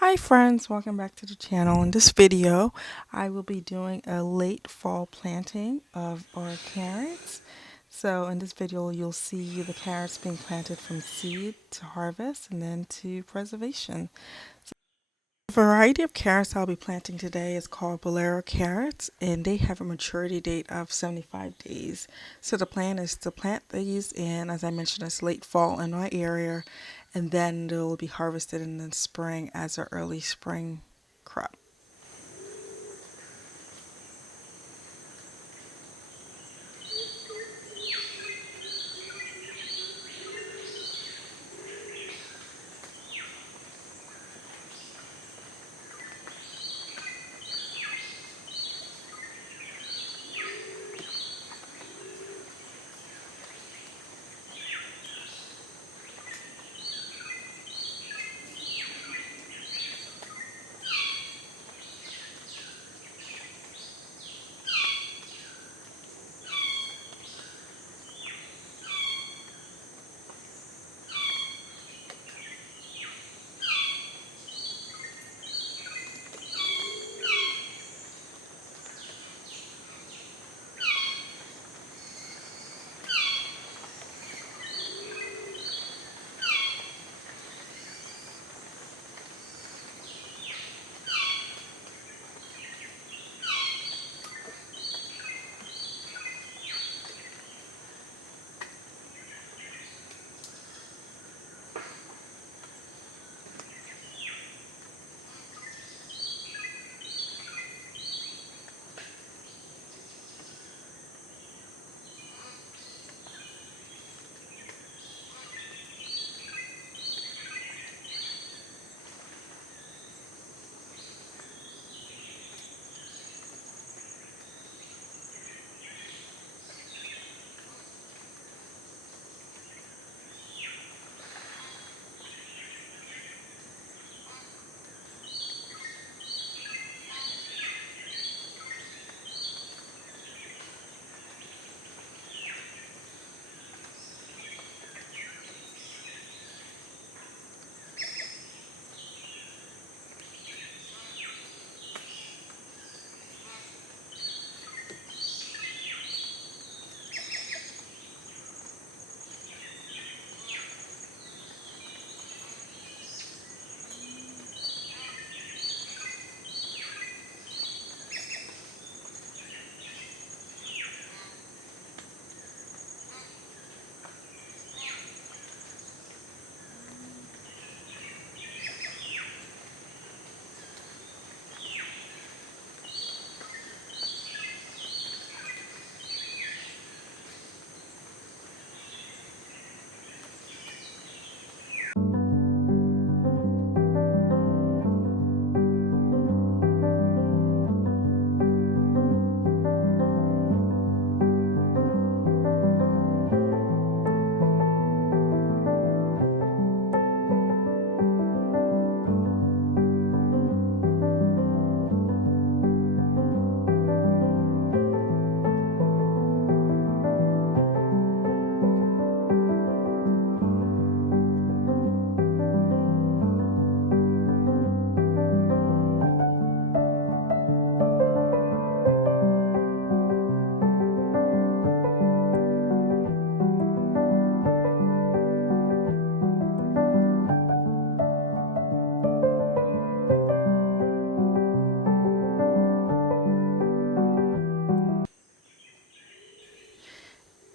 Hi friends, welcome back to the channel. In this video, I will be doing a late fall planting of our carrots. So in this video, you'll see the carrots being planted from seed to harvest and then to preservation. The variety of carrots I'll be planting today is called Bolero carrots, and they have a maturity date of 75 days. So the plan is to plant these in, as I mentioned, it's late fall in my area, and then they'll be harvested in the spring as an early spring crop.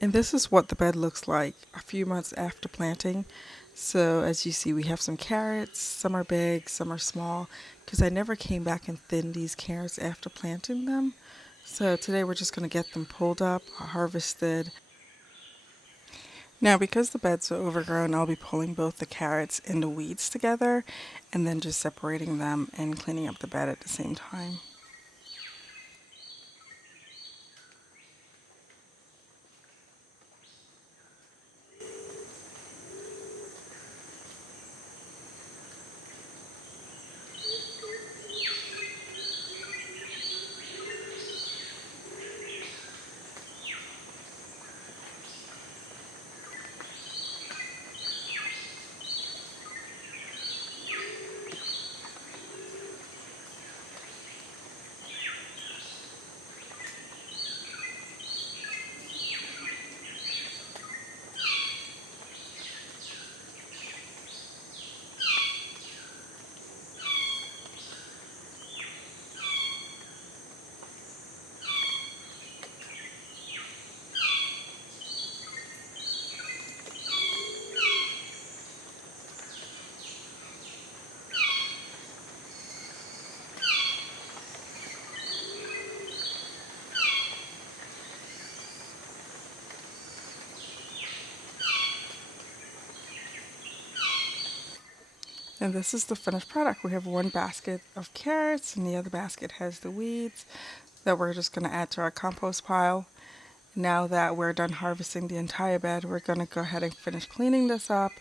And this is what the bed looks like a few months after planting. So as you see, we have some carrots. Some are big, some are small, because I never came back and thinned these carrots after planting them. So today we're just going to get them pulled up, harvested. Now because the beds are overgrown, I'll be pulling both the carrots and the weeds together and then just separating them and cleaning up the bed at the same time. And this is the finished product. We have one basket of carrots and the other basket has the weeds that we're just going to add to our compost pile. Now that we're done harvesting the entire bed, we're going to go ahead and finish cleaning this up,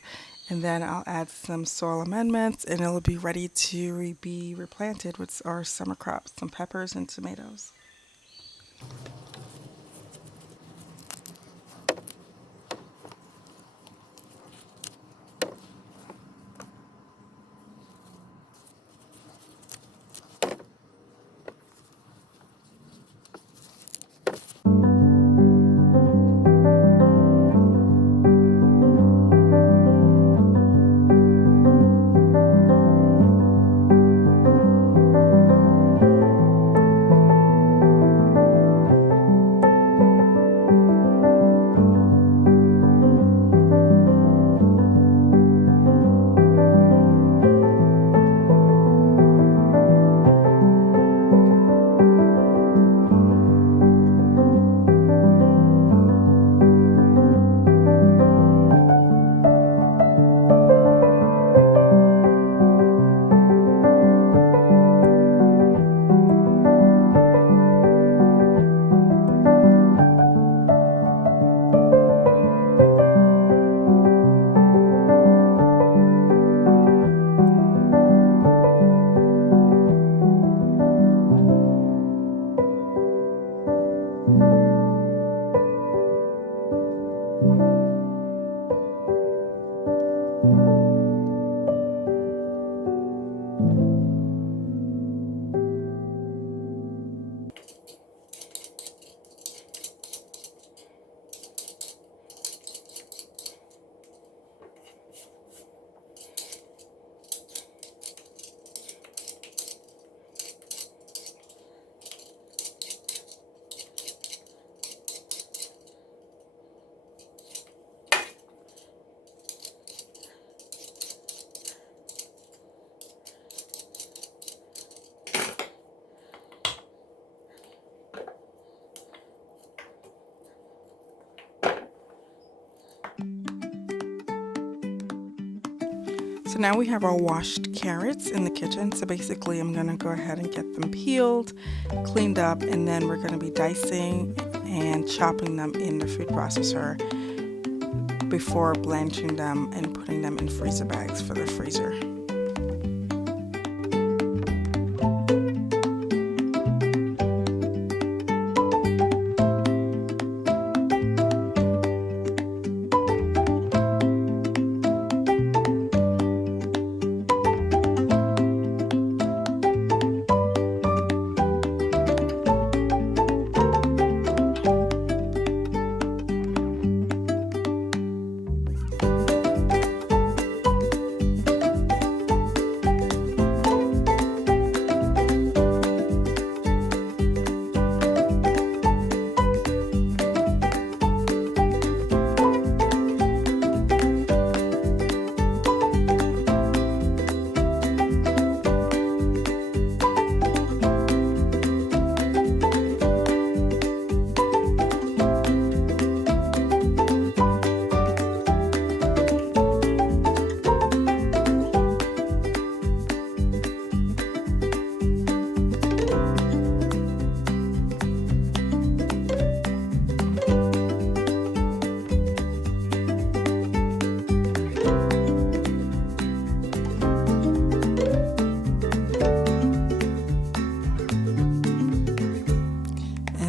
and then I'll add some soil amendments and it'll be ready to be replanted with our summer crops, some peppers and tomatoes. So now we have our washed carrots in the kitchen. So basically I'm gonna go ahead and get them peeled, cleaned up, and then we're gonna be dicing and chopping them in the food processor before blanching them and putting them in freezer bags for the freezer.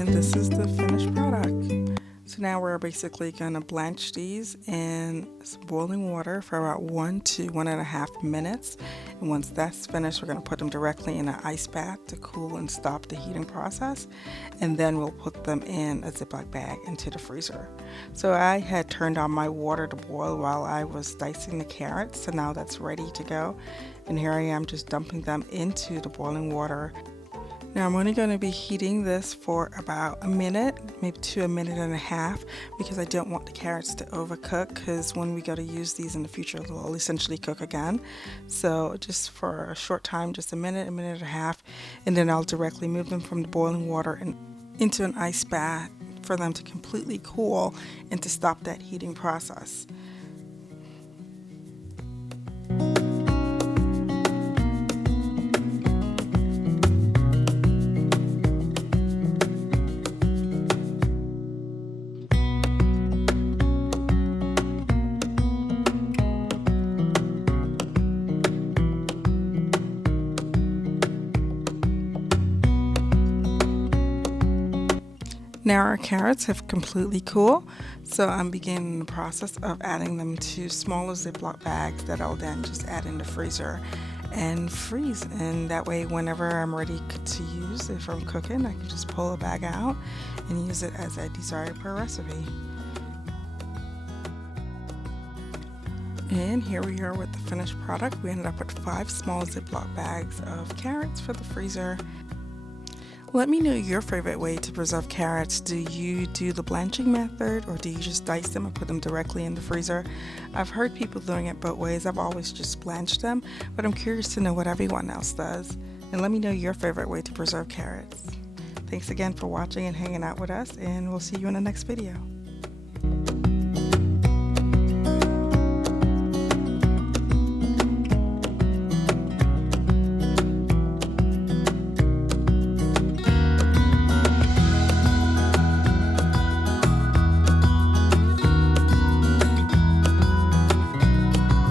This is the finished product. So now we're basically going to blanch these in some boiling water for about 1 to 1.5 minutes. And once that's finished, we're going to put them directly in an ice bath to cool and stop the heating process. And then we'll put them in a Ziploc bag into the freezer. So I had turned on my water to boil while I was dicing the carrots. So now that's ready to go. And here I am just dumping them into the boiling water. Now I'm only going to be heating this for about a minute, maybe to 1.5 minutes, because I don't want the carrots to overcook, because when we go to use these in the future, they'll essentially cook again. So just for a short time, just a minute, 1.5 minutes, and then I'll directly move them from the boiling water and into an ice bath for them to completely cool and to stop that heating process. Now our carrots have completely cooled, so I'm beginning the process of adding them to smaller Ziploc bags that I'll then just add in the freezer and freeze. And that way, whenever I'm ready to use, if I'm cooking, I can just pull a bag out and use it as I desire per recipe. And here we are with the finished product. We ended up with 5 small Ziploc bags of carrots for the freezer. Let me know your favorite way to preserve carrots. Do you do the blanching method, or do you just dice them and put them directly in the freezer? I've heard people doing it both ways. I've always just blanched them, but I'm curious to know what everyone else does. And let me know your favorite way to preserve carrots. Thanks again for watching and hanging out with us, and we'll see you in the next video.